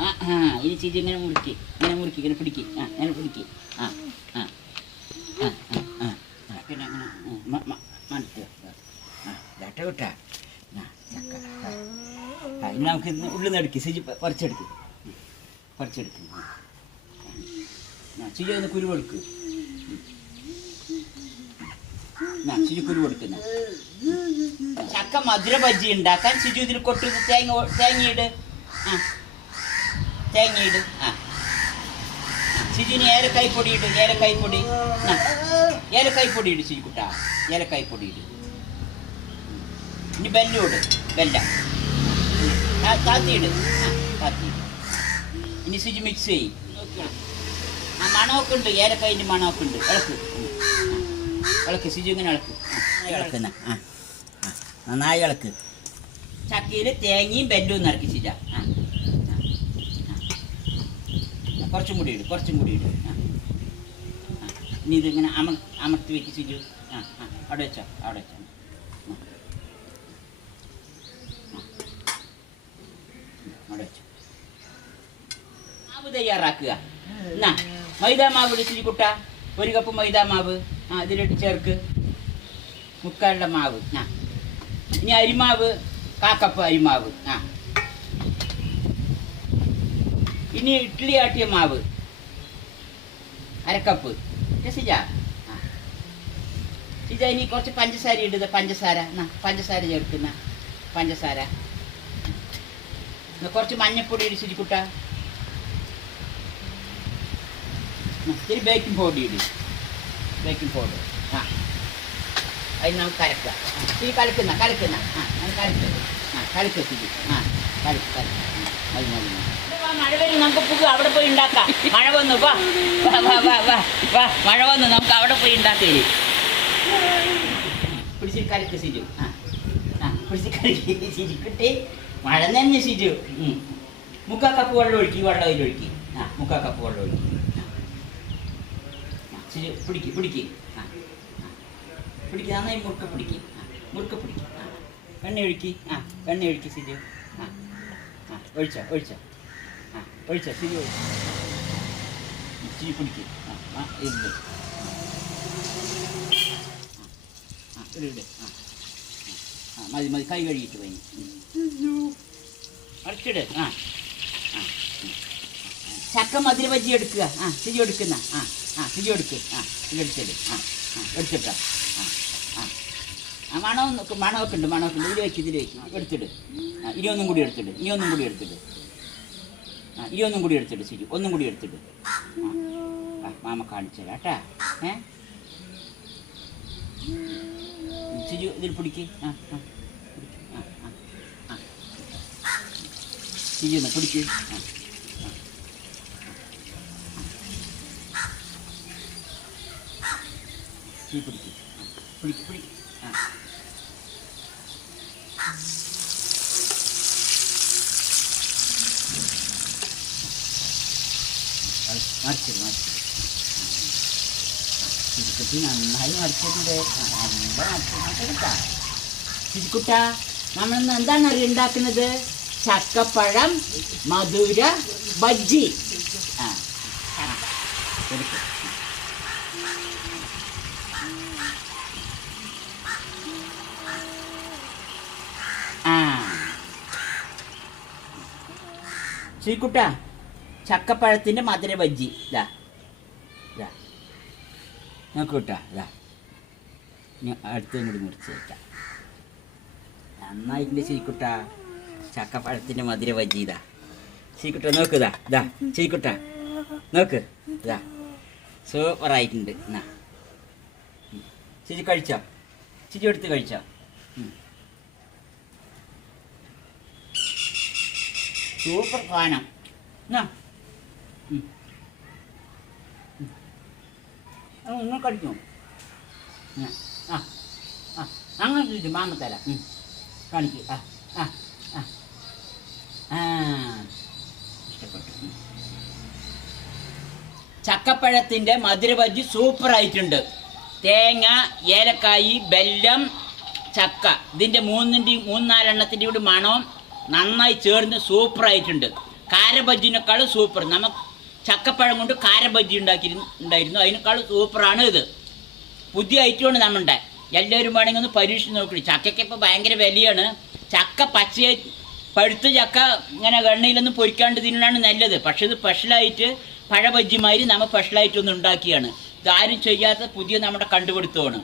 ആ ആ ഇനി ചിരി ഇങ്ങനെ മുറുക്കി ഇങ്ങനെ മുറുക്കി ഇങ്ങനെ പിടിക്ക്. ആ ഇങ്ങനെ പിടിക്ക്. ആ ആ ആ ആ ആ പിന്നെ അങ്ങനെ മണത്ത് വിട്ടാ ആ ചക്ക ഇനി നമുക്ക് ഇന്ന് ഉള്ളിൽ നിന്ന് എടുക്ക്. സിജി പറിച്ചെടുക്ക്. പറിച്ചെടുക്ക്. ചിജി ഒന്ന് കുരുവെടുക്ക് സിജി കുരുവെടുക്കുന്ന ചക്ക മധുര ബജ്ജി ഉണ്ടാക്കാൻ സിജു ഇതിൽ കൊട്ടു തേങ്ങ തേങ്ങയിട് ആ തേങ്ങയിട്. ആ. ഏലക്കായ്പൊടി ഇട് ഏലക്കായ്പൊടി ഏലക്കായ്പൊടി ഇട് സിജുക്കുട്ട ഏലക്കായ്പൊടി ഇട് ഇനി ബെല്ലും. ഇട് ബെല്ല ആ താത്തിയിട്. ഇനി സിജി മിക്സ് ചെയ്യും. ആ മണമൊക്കെ ഉണ്ട് ഏലക്കായിന്റെ മണമൊക്കെ ഉണ്ട് ഇളക്ക്. ഇളക്ക്. സിജി ഇങ്ങനെ ഇളക്ക്. ഇളക്കുന്ന ആ നന്നായി ഇളക്ക്. ചക്കയിൽ തേങ്ങയും ബെല്ലും നിറക്കി സിജ. ആ. കുറച്ചും കൂടി ഇടും കുറച്ചും കൂടി ഇടും. ഇനി ഇതിങ്ങനെ അമ അമർത്തി വെക്ക് സിജു. ആ ആ അവിടെ വെച്ചോ അവിടെ വെച്ചോ. അവിടെ വെച്ചോ. മാവ് തയ്യാറാക്കുക. എന്നാ മൈദാ മാവ് ഇടിച്ചിരി കുട്ട. ഒരു കപ്പ് മൈദാ മാവ് ആ ഇതിലിട്ട് ചേർക്ക്. മുക്കാലുടെ മാവ്. ആ ഇനി അരിമാവ് കാക്കപ്പ് അരിമാവ്. ആ ഇനി ഇഡ്ഡലി ആട്ടിയ മാവ്. അരക്കപ്പ്. സിജ സിജ ഇനി കുറച്ച് പഞ്ചസാര ഇടുക പഞ്ചസാര. എന്നാ പഞ്ചസാര ചേർക്കുന്ന പഞ്ചസാര. കുറച്ച് മഞ്ഞപ്പൊടി ഇടി സിജിക്കുട്ട ഇത്തിരി ബേക്കിംഗ് പൗഡർ ഇടി. ബേക്കിംഗ് പൗഡർ ആ. അതിന് നമുക്ക് കലക്കുക. ഇത്തിരി കലക്കുന്ന കലക്കുന്ന ആ കലക്കുക ആ കലക്കുക സ്ഥിതി ആ കലക്ക് കലക്ക്. മതി മതി. മഴ നമുക്ക് അവിടെ പോയി ഉണ്ടാക്കാം. മഴ വന്നു വാ. വാ വാ വാ നമുക്ക് അവിടെ സിജു. ആ സിജു. മഴ തന്നെ സിജു. മുക്കാ കപ്പ് വെള്ളം ഒഴുക്കി വെള്ളം അതിലൊഴുക്കി ആ മുക്കാ കപ്പ് വെള്ളം ഒഴുക്കി. പിടിക്ക് പിടിക്ക്. ആ. പിടിക്ക് നന്നായി മുറുക്ക പിടിക്ക്. മുറുക്ക പിടിക്ക്. ആ ഒഴുക്കി. ആ എണ്ണ ഒഴുക്കി സിജു. ആ ആ ഒഴിച്ചോ ഒഴിച്ചോ. ആ ആ ആ ആ മതി മതി കൈ കഴുകിയിട്ട് പോയി അടച്ചിട് ആ ആ ചക്ക മധുര വജി എടുക്കുക ആ സിജി എടുക്കുന്ന ആ ആ സിജി എടുക്ക് ആ ഇത് എടുത്തിട് ആ ആ എടുത്തിട്ടോ ആ ആ മണവും മണമൊക്കെ ഉണ്ട് മണമൊക്കെ ഉണ്ട് ഇതിൽ വെക്ക് ഇതിൽ വെക്ക് എടുത്തിട് ആ കൂടി എടുത്തിട്ട് ഇനി ഒന്നും കൂടി എടുത്തിട് ആ ഈ ഒന്നും കൂടി എടുത്തിട്ട് ശരി ഒന്നും കൂടി എടുത്തിട്ട് ആ മാമ കാണിച്ചു തരാം കേട്ടാ. ഏ? സിജു ഇതിൽ പിടിക്ക്. ആ ആ സിജു ഒന്ന് പിടിക്ക്. ആ നീ പിടിക്ക്. പിടിക്ക് പിടിക്ക്. മറിച്ചിട് മറിച്ചിട് ചിരിക്കുട്ടി നന്നായി മറിച്ചിട്ടുണ്ട്. നല്ല മറിച്ചിട്ടാ ചിരിക്കുട്ട നമ്മളിന്ന് എന്താണ് അറിയ ഉണ്ടാക്കുന്നത്? ചക്കപ്പഴം മധുര ബജ്ജി. ആ ആ. ചക്കപ്പഴത്തിന്റെ മധുര ബജ്ജി. ഇതാ ഇതാ നോക്ക് കൂട്ടാ ഇതാ അടുത്തും കൂടി മുറിച്ച് വെക്കാം. നന്നായിട്ടുണ്ട് ചീക്കുട്ട ചക്കപ്പഴത്തിന്റെ മധുര ബജ്ജി ഇതാ ചീക്കുട്ട നോക്ക് ഇതാ ഇതാ ചീക്കുട്ട നോക്ക്. ഇതാ സൂപ്പറായിട്ടുണ്ട് എന്നാ. ചേച്ചി കഴിച്ചോ? ചേച്ചി എടുത്ത് കഴിച്ചോ? സൂപ്പർ സാധനം. എന്നാ നിങ്ങൾ കഴിക്കും ഉം. ആ ആ അങ്ങനെ ചോദിച്ചു മാമ തരാം. കാണിക്ക്. ആ ആ ആ. ചക്കപ്പഴത്തിന്റെ മധുരബജി സൂപ്പറായിട്ടുണ്ട്. തേങ്ങ ഏലക്കായി ബെല്ലം ചക്ക. ഇതിന്റെ മൂന്നിന്റെയും മൂന്നാലെണ്ണത്തിന്റെ കൂടി മണവും നന്നായി ചേർന്ന് സൂപ്പറായിട്ടുണ്ട്. ബജ്ജിനേക്കാളും സൂപ്പർ. നമുക്ക് ചക്കപ്പഴം കൊണ്ട് കാരബജ്ജി ഉണ്ടാക്കിയിരുന്നു ഉണ്ടായിരുന്നു. അതിനേക്കാൾ സൂപ്പറാണ് ഇത്. പുതിയ ഐറ്റമാണ് നമ്മുടെ എല്ലാവരും വേണമെങ്കിൽ ഒന്ന് പരീക്ഷിച്ച് നോക്കണം ചക്കയ്ക്ക് ഇപ്പോൾ ഭയങ്കര വിലയാണ്. ചക്ക പച്ച പഴുത്ത ചക്ക ഇങ്ങനെ എണ്ണയിലൊന്നും പൊരിക്കാണ്ട് തിന്നാണ് നല്ലത്. പക്ഷെ ഇത് സ്പെഷ്യലായിട്ട് പഴ ബജ്ജിമാതിരി നമ്മൾ സ്പെഷ്യലായിട്ടൊന്ന് ഉണ്ടാക്കിയാണ്. ഇതാരും ചെയ്യാത്ത പുതിയ നമ്മുടെ കണ്ടുപിടുത്തമാണ്.